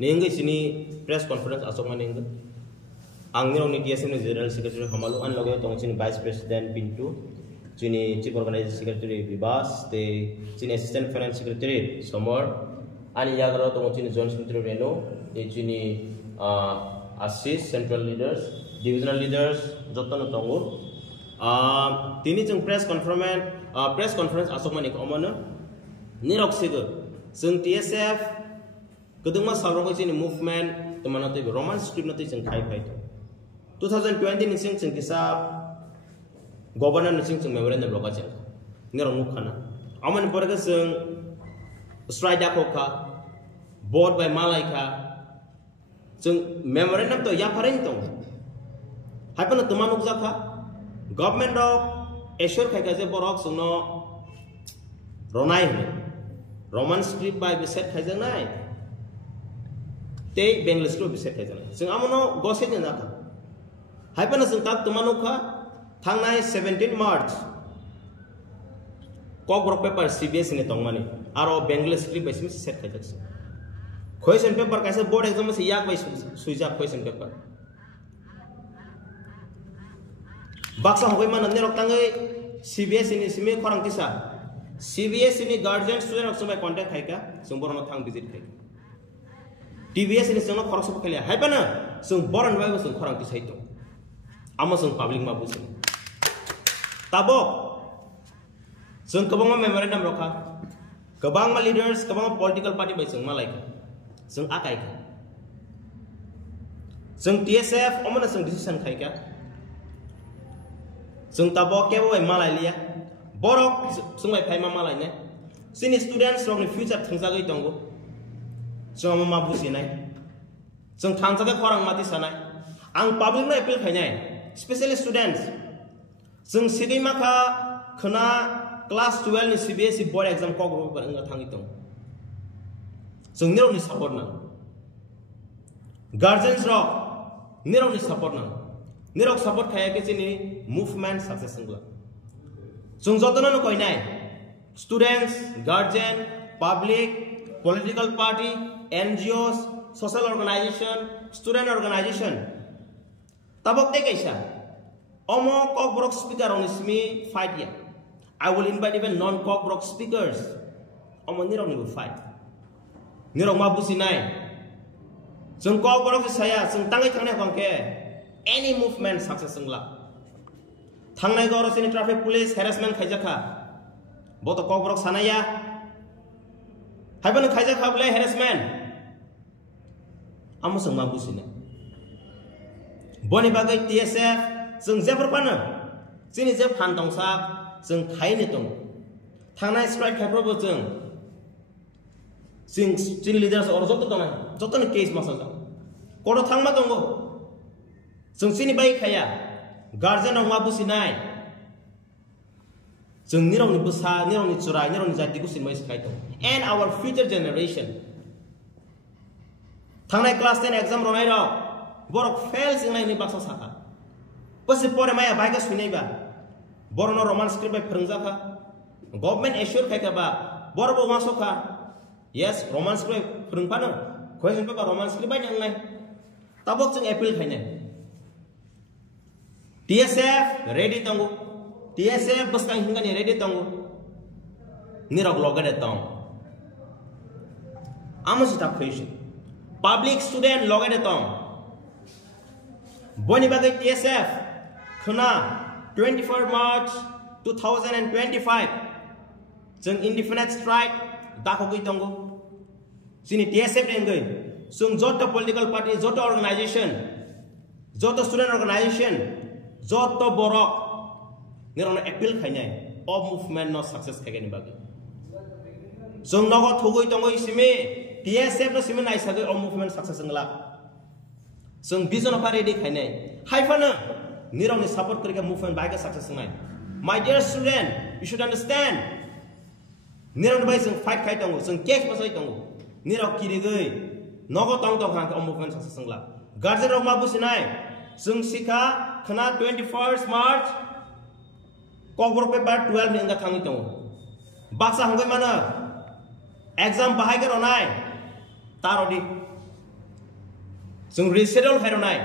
Nengge sini press conference asok mana nengge. Angin orang TSM ni General Secretary Hamalu an logo tong sini Vice President Pintu, sini Chief Organizing Secretary Bibas, te sini Assistant Finance Secretary Somor, ani yagaro tong sini Joint Secretary Reno, te sini Assist Central Leaders, Divisional Leaders, jotono tongur. Tini jeng press conference asok mana komana, ni rok sega, seng TSF, kedeng mas salrong sini movement teman nanti Roman script nanti jeng kai tu. 2020 ni sing kisah governor ni sing memorandum loka jeng ni orang mukana aman pergi sing strida koka board by malaika sing memorandum tu ya paring tu hai pun teman nuk zaka government of assure kai kaje borok sing no ronai ni Roman script by beset kai jeng nai te Bengali script beset kai jeng sing amono goset ni naka hai pun sing tak teman nuk Thangnai 17 March kok grok paper CBS ini tong mani aro Bengali script by set kai jeng question paper kaise board exam se yak by suija question paper baksa hoi man ne rok tangai CBS ini sime khorang tisa CBS ini guardian student rok sampai contact kai ka sumborno thang visit kai TBS ini sungno khorok sok khalia hai pana sung boran bai sung khorang tisa itu ama sung public ma busin tabok sung kabang memorandum rokha kabang leaders kabang political party bai sung malai sung akai ka sung TSF omana sung decision khai ka sung tabok ke bai malai lia borok sung bai phai ma malai ne sini students rok ni future thangsa gai tongo sung ma businai sung thangsa ga khorang mati sanai ang public na appeal khai nai especially students sung sigi maka khana class 12 ni CBSE board exam ko group par nga thangi tong sung niro ni support na guardians ro niro ni support na niro support khaya ke chini movement success sungla sung jotona no koi nai students guardian public political party NGOs social organization student organization tabok de kaisa omo kokbrok speaker on ismi fight ya I will invite even non kokbrok speakers omo nirong ni fight nirong mabusi nai sung kokbrok saya sung tangai thangnai bangke any movement success sungla thangnai goro sini traffic police harassment khaijaka boto kokbrok sanaya haiban khaijaka bole harassment amo sung mabusi nai boni bagai TSF sung jeper pana sini jep han tong sa sung khai ni tong thangnai strike khai pro jeng sing sini leaders or jot tong case masa jang kodo thangma tong sung sini bai khaya guardian ong mabu sinai sung nirong ni busa nirong ni churai nirong ni jati ku sin mai khai tong and our future generation thangnai class 10 exam ronai ro borok fail singnai ni baksa saka pasi pore maya baika sunai ba borono roman script by phrungjaka government assure khai ka ba borbo masoka yes roman script phrungpano question paper roman script ba nyang nai tabok jeng appeal khai nai TSF ready tongu TSF baskang hinga ni ready tongu nirok logade tong amos ta question public student logade tong boni bagai TSF khana 24 March 2025 jeng indefinite strike dako goi tongo sini TSF dengai sung joto political party joto organization joto student organization joto borok nirona appeal khainai of movement no success khagani bagi sung nogo thugoi tongo isime TSF no sime nai sagai of movement success ngla sung vision of ready khainai haifana nirong ni support karika movement baika success ngai my dear student you should understand nirong bai sung fight khai tongo sung case pasai tongo nirong kirigai nogo tong tong hang of movement success ngla guardian rok mabu sinai sung sika khana 21st March kokbor paper 12 ni nga thangi tongo baksa hangai mana exam bahai ka ronai tarodi जों resettle खायरनाय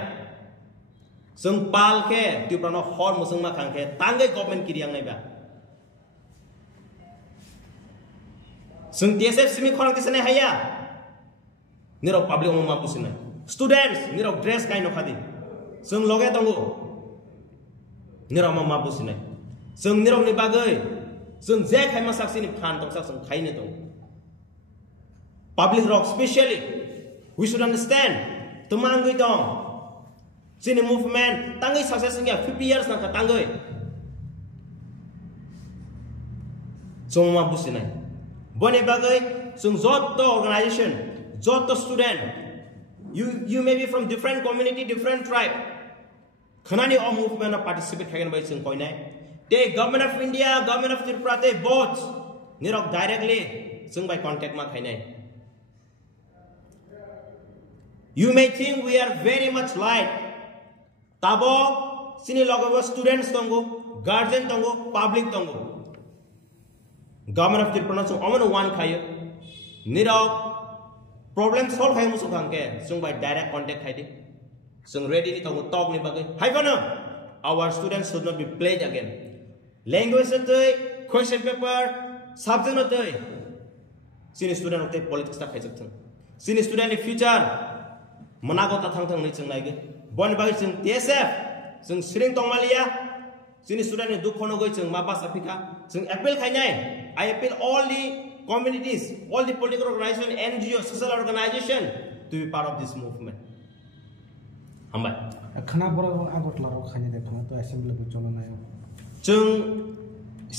जों पाल के तिब्रानो हर मुसुं मा खांखे तांगे गवर्नमेंट किरियां नायबा जों TSF सिमी खरां तिसने हाया निरो पब्लिक मा बुसिनाय स्टूडेंट्स निरो ड्रेस काइन नखादि जों लगे दंगो निरो मा बुसिनाय जों निरो नि बागै जों जे खायमा साक्सिनि फान दं साक्सं खायने दं public rock especially we should understand tumangui dong sini movement tangi success nya 50 years na ka tangai soma businai bone bagai sung jotto organization jotto student you may be from different community different tribe khanani o movement na participate khagen bai sung koinai the government of India government of Tripura they both nirok directly sung by contact ma khainai. You may think we are very much like tabo sini logo students tongo guardian tongo public tongo government of Tripura so amano one khayo nirok problem solve khayo musu khangke sung by direct contact khaidi sung ready ni tongo talk ni bagai haibana our students should not be played again language atoi question paper subject atoi sini student atoi politics ta khaijak thang sini student in future Managota thang thang ni chung naige bon bagi chung TSF chung Sring Tongmalia sini student ni dukhono goi chung Mapas Africa chung appeal khainai I appeal all the communities all the political organization NGO social organization to be part of this movement hambai khana bora agot laro khani de thang to assembly bu cholo na chung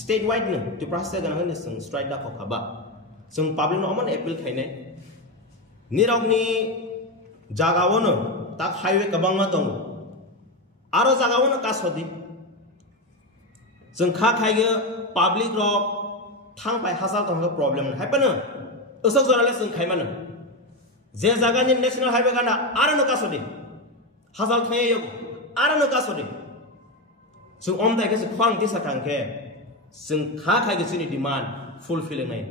statewide ne to process gan han chung strike da khaba chung public no amon appeal khainai nirok ni jagawono tak highway kabangma dong aro jagawono kasodi जों खा खायो public rock थां पाइ हासाल दं problem हाइपनो असक जराले जों खायमानो जे जागानि नेशनल हाइवे गाना आरो न कासदि हासाल थायो आरो न कासदि जों अमदाय के खवां दिसा थांखे जों खा खायो जोंनि डिमान्ड फुलफिलिं नाय